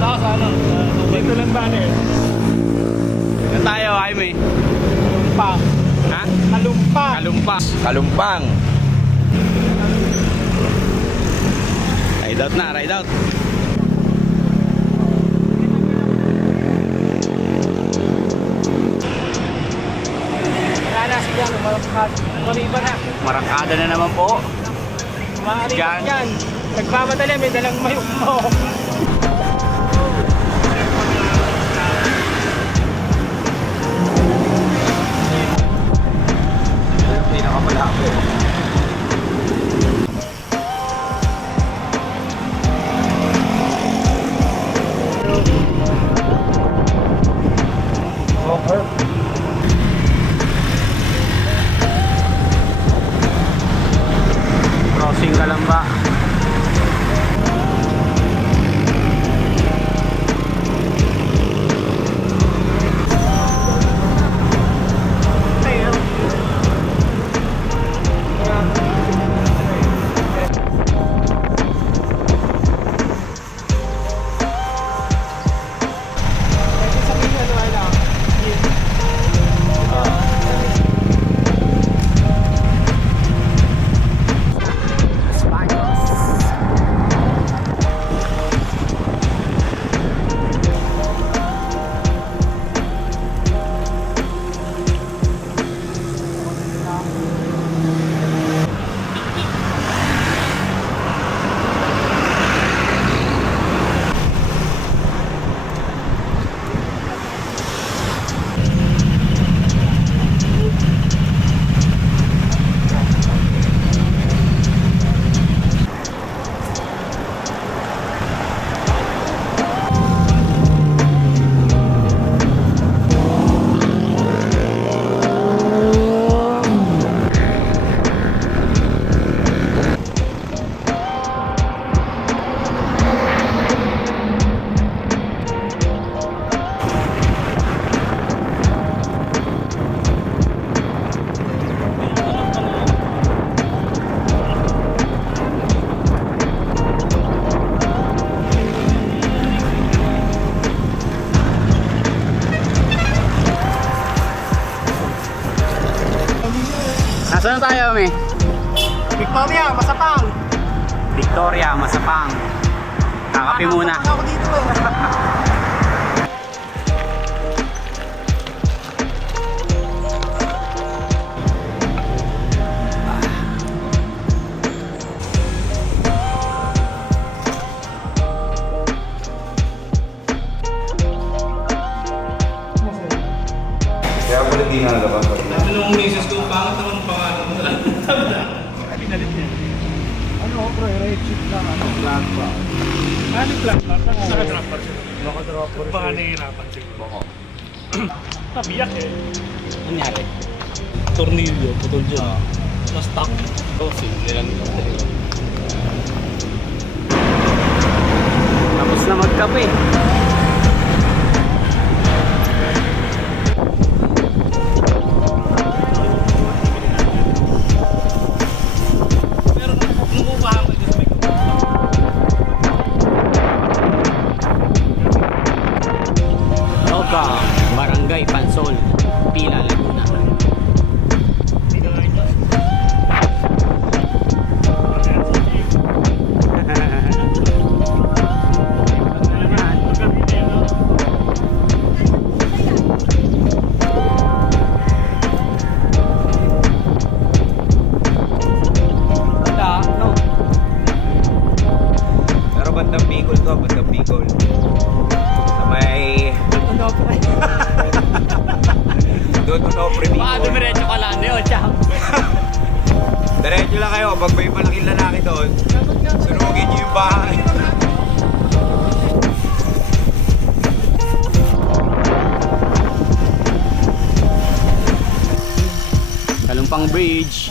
Punta ako sa ano? Dito lang ba eh? Yan tayo, Jaime. Kalumpang. Ha? Kalumpang. Kalumpang. Kalumpang. Ride out na, ride out. Wala na siya, lumalapad. Maliba na. Marangkada na naman po. Maaari Yan. yan. Nagmamadali, may dalang mayok mo. Pinakamalaki. Crossing ka lang ba? Nasaan na tayo, May? Victoria, Masapang. Victoria, Masapang. Kakape muna. Ako dito eh. Kaya pala di nalabas. Sabi nung misis ko, pangit naman pangalan mo. Sabi na. Pinalit niya. Ano, pre, red chip lang. Ano, flat ba? Ano yung plan? Nakadropper siya. Nakadropper Baka nahihirapan siguro. Nabiyak eh. Nangyari? Tornilyo, putol dyan. Na-stuck. Oh, simple lang ito. Tapos na magkape. Pero nung upahan ko yung may Oka, Barangay Pansol, Pila, Laguna. Pero bandang Bicol to, bandang Bicol. Sa may... Ano, pre? Doon to, pre Baka Bicol. dumiretso ka lang, Neo, tsaka. Diretso lang kayo, pag may malaking lalaki doon, sunugin niyo yung bahay. Kalumpang Bridge.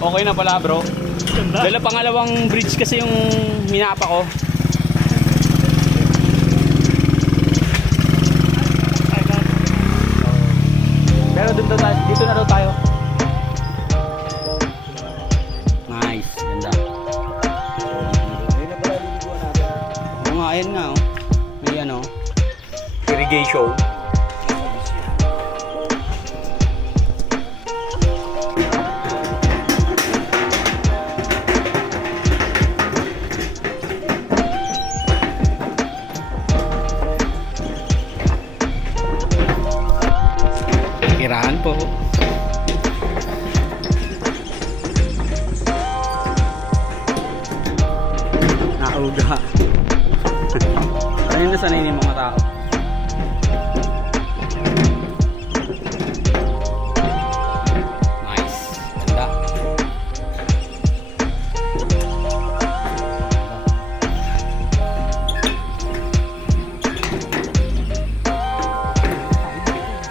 Okay na pala, bro. Dala pangalawang bridge kasi yung minapa ko. Pero Kirahan po. Nauga. Ayun na sanay yung mga tao. Nice. Ganda.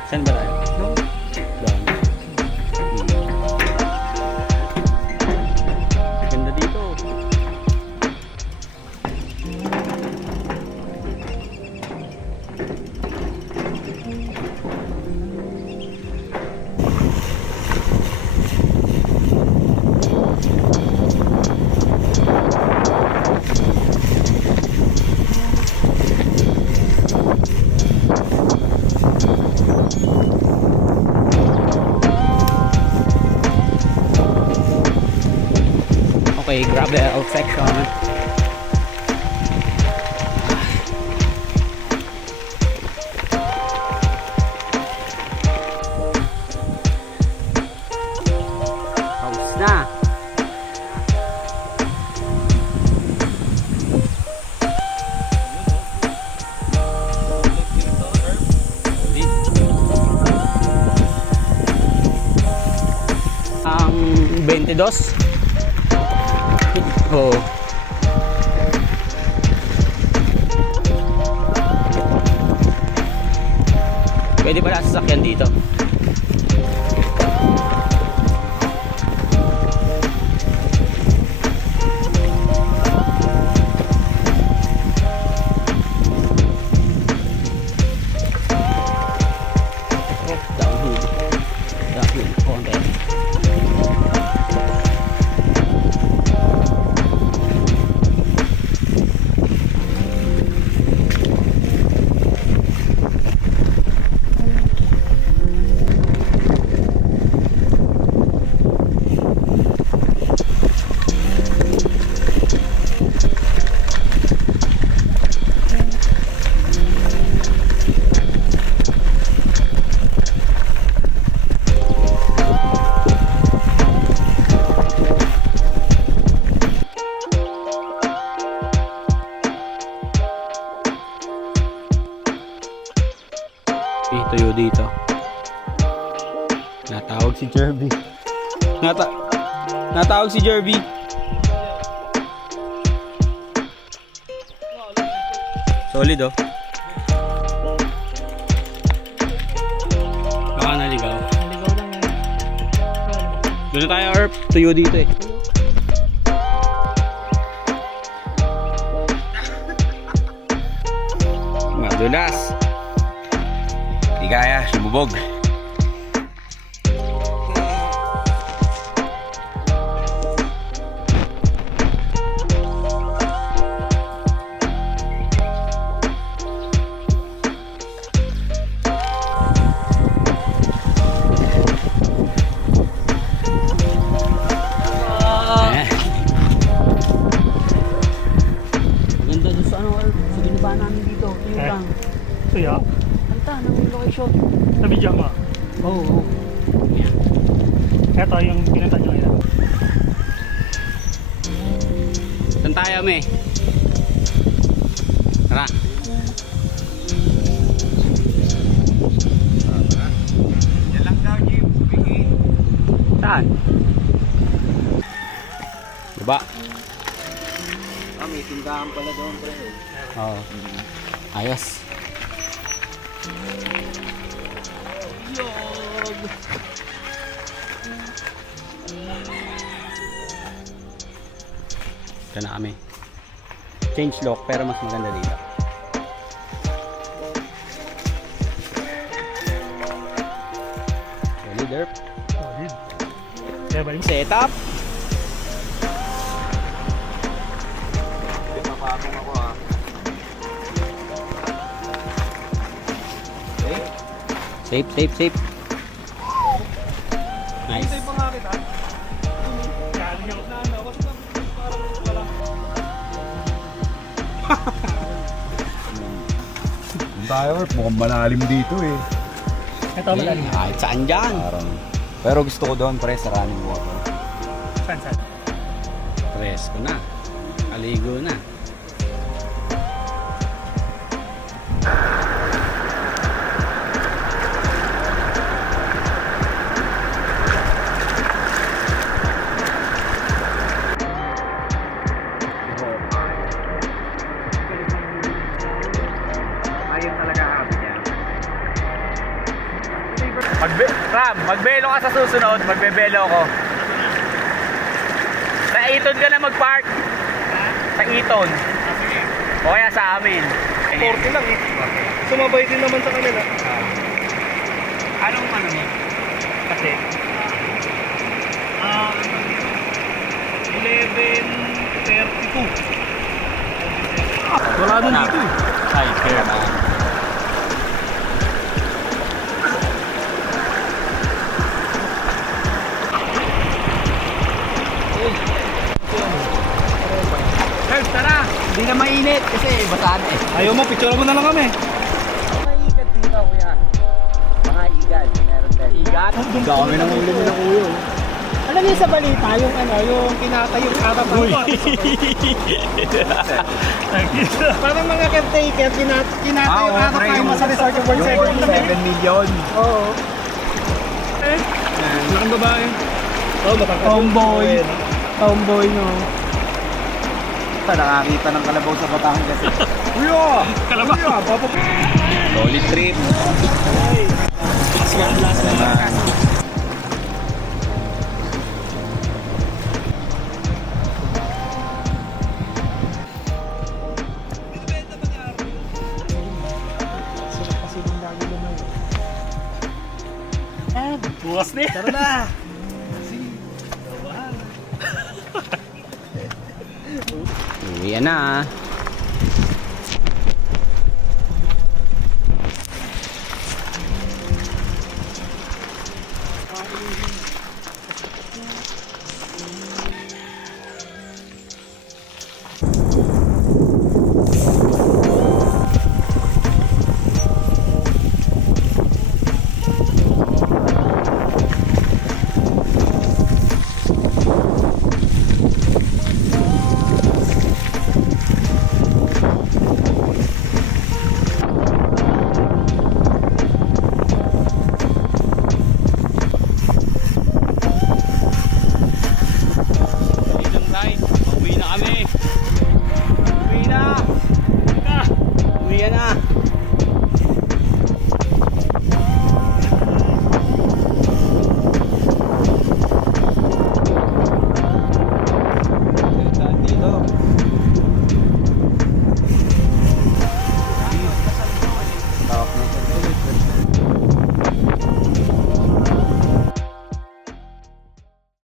Saan ba tayo? Doon. Ganda dito. Okay, gravel section. Tapos na. Ang 22. Oo. Pwede pala sasakyan dito. Downhill. Downhill. Konti. Tuyo dito. Natawag si Jerby. Natawag si Jerby. Solid oh. Baka naligaw. Naligaw lang yan. Doon na tayo, Erp. Tuyo dito eh. Madulas. Di kaya, sumubog. Maganda doon sa ano, Erp. Sa ginaba namin dito. Tuyo lang. Ito yan. Anta, ng location. Nabidyan mo. Oo. Ito yung pinunta nyo ngayon. Saan tayo, me? Tara. Yan lang daw, Jim. Bigay. Saan? Diba? May tindahan pala doon, pre. Oo. Ayos. Ito na kami. Change lock pero mas maganda dito. Solid, derp. Solid. Kaya ba yung Setup. Hindi, papakong ako ah. Safe, safe, safe. Nice. Hintay pa nga kita. galing Na ano, kasi parang wala. Tayo, mukhang malalim dito eh. Ito malalim. Kahit saan dyan. Parang, pero gusto ko doon pre sa running water. Saan? Presko na. Aligo na. Ayun talaga happy niya. Ram, magbelo ka sa susunod, magbebelo ako. Sa Eton ka na mag-park. Sa Eton. O kaya sa amin. 40 lang eh. Sumabay din naman sa kanila. Anong ano mo? Kasi, 11:32. Wala nun dito eh. Ay, fair na. Sir, tara! Hindi na mainit kasi basahan eh. Ayaw mo, picture mo na lang kami. Mga igat dito kuya. Mga igat, meron din. Igat? Dami ng ulo mo ng ulo. Alam niyo sa balita, yung ano, yung kinatay yung Arab Parang mga caretaker, kinatay yung Arab mo sa resort yung World 7 million. Oo. Laking babae. Oh, matangkad. Tomboy. Tomboy, no. Nakakita ng kalabaw sa Batangas. Kuya! Kalabaw. Kuya, Solid trip. Bukas na eh. Tara na. Uwi na. Uwi na kami. Uwi na. Uwi na.